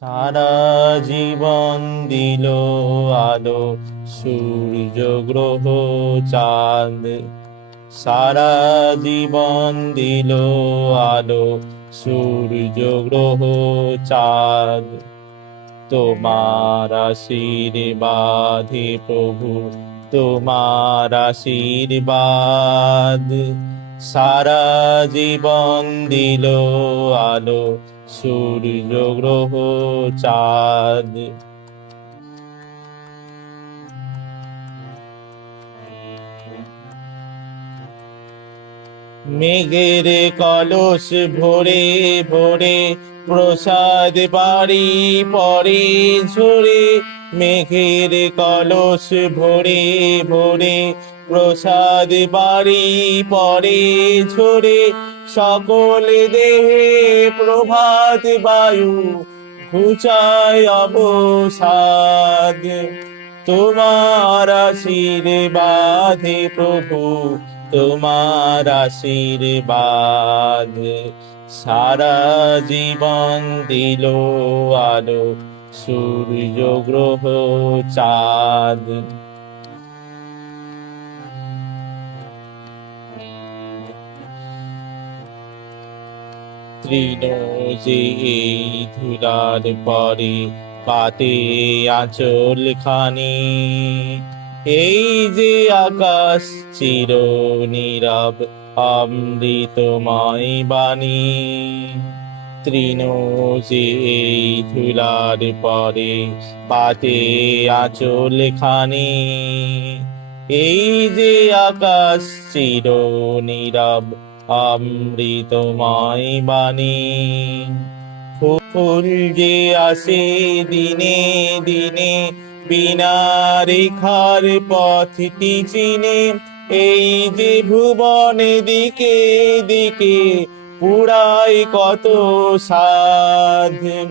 সারা জীবন দিল আলো সূর্য গ্রহ চাঁদ। সারা জীবন দিল আলো সূর্য গ্রহ চাঁদ। তোমার আশীর্বাদে প্রভু, তোমার আশীর্বাদ। সারা জীবন দিল আলো সূর্য গ্রহ চাঁদ। মেঘের কলস ভরে ভরে প্রসাদ বাড়ি পরে ঝরে। মেঘের কলস ভরে ভরে প্রসাদ বাড়ি পরে ঝরে। সকল দেহে প্রভাত বায়ু ঘুচায় অবসাদ। তোমার আশীর্বাদে প্রভু, তোমার আশীর্বাদ। সারা জীবন দিল আলো সূর্য গ্রহ চাঁদ। তৃণ যে এই ধুলার পরে পাতে আঁচল খানি। এই যে আকাশ চির নীরব অমৃতময় বাণী। তৃণ যে এই ধুলার পরে পাতে আঁচল খানি। এই যে আকাশ চির নীরব অমৃতময় বাণী। ফুল যে আসে দিনে দিনে বিনা রেখার পথটি চিনে। এই যে ভুবন দিকে দিকে পুরায় কত সাধ।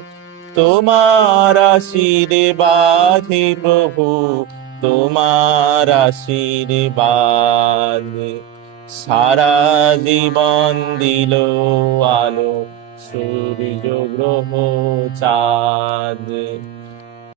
তোমার আশীর্বাদে প্রভু, তোমার আশীর্বাদ। সারা জীবন দিল আলো সূর্য গ্রহ চাঁদ।